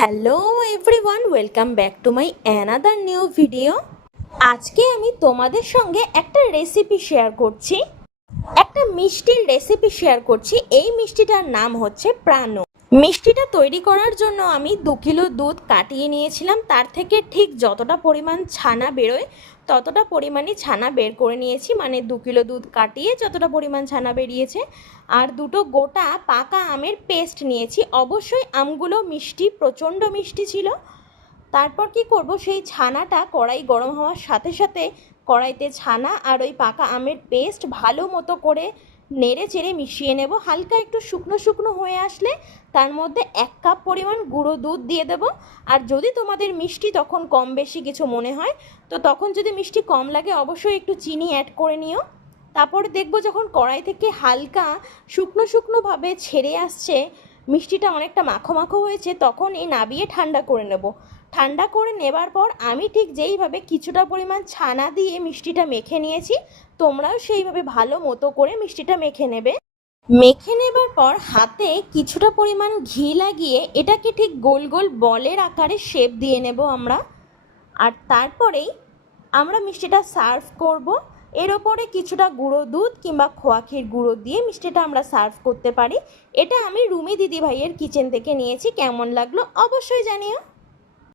Hello everyone, welcome back to my another new video. আজকে আমি তোমাদের সঙ্গে একটা রেসিপি শেয়ার করছি, একটা মিষ্টির রেসিপি শেয়ার করছি। এই মিষ্টিটার নাম হচ্ছে প্রাণু। মিষ্টিটা তৈরি করার জন্য আমি 2 কিলো দুধ কাটিয়ে নিয়েছিলাম। তার থেকে ঠিক যতটা পরিমাণ ছানা বেরোয় ততটা পরিমাণই ছানা বের করে নিয়েছি, মানে 2 কিলো দুধ কাটিয়ে যতটা পরিমাণ ছানা বেরিয়েছে। আর দুটো গোটা পাকা আমের পেস্ট নিয়েছি। অবশ্যই আমগুলো মিষ্টি, প্রচণ্ড মিষ্টি ছিল। তারপর কি করব, সেই ছানাটা কড়াই গরম হওয়ার সাথে সাথে কড়াইতে ছানা আর ওই পাকা আমের পেস্ট ভালো মতো করে নেড়ে চেড়ে মিশিয়ে নেব। হালকা একটু শুকনো শুকনো হয়ে আসলে তার মধ্যে 1 কাপ পরিমাণ গুঁড়ো দুধ দিয়ে দেব। আর যদি তোমাদের মিষ্টি তখন কম বেশি কিছু মনে হয়, তো তখন যদি মিষ্টি কম লাগে অবশ্যই একটু চিনি অ্যাড করে নিও। তারপর দেখব যখন কড়াই থেকে হালকা শুকনো শুকনোভাবে ছেড়ে আসছে, মিষ্টিটা অনেকটা মাখো মাখো হয়েছে, তখন এই নাবিয়ে ঠান্ডা করে নেব। ঠান্ডা করে নেবার পর আমি ঠিক যেইভাবে কিছুটা পরিমাণ ছানা দিয়ে মিষ্টিটা মেখে নিয়েছি, তোমরাও সেইভাবে ভালো মতো করে মিষ্টিটা মেখে নেবে। মেখে নেবার পর হাতে কিছুটা পরিমাণ ঘি লাগিয়ে এটাকে ঠিক গোল গোল বলের আকারে শেপ দিয়ে নেব আমরা। আর তারপরেই আমরা মিষ্টিটা সার্ভ করব। এর ওপরে কিছুটা গুঁড়ো দুধ কিংবা খোয়া ক্ষীর গুঁড়ো দিয়ে মিষ্টিটা আমরা সার্ভ করতে পারি। এটা আমি রুমি দিদিভাইয়ের কিচেন থেকে নিয়েছি। কেমন লাগলো অবশ্যই জানিও।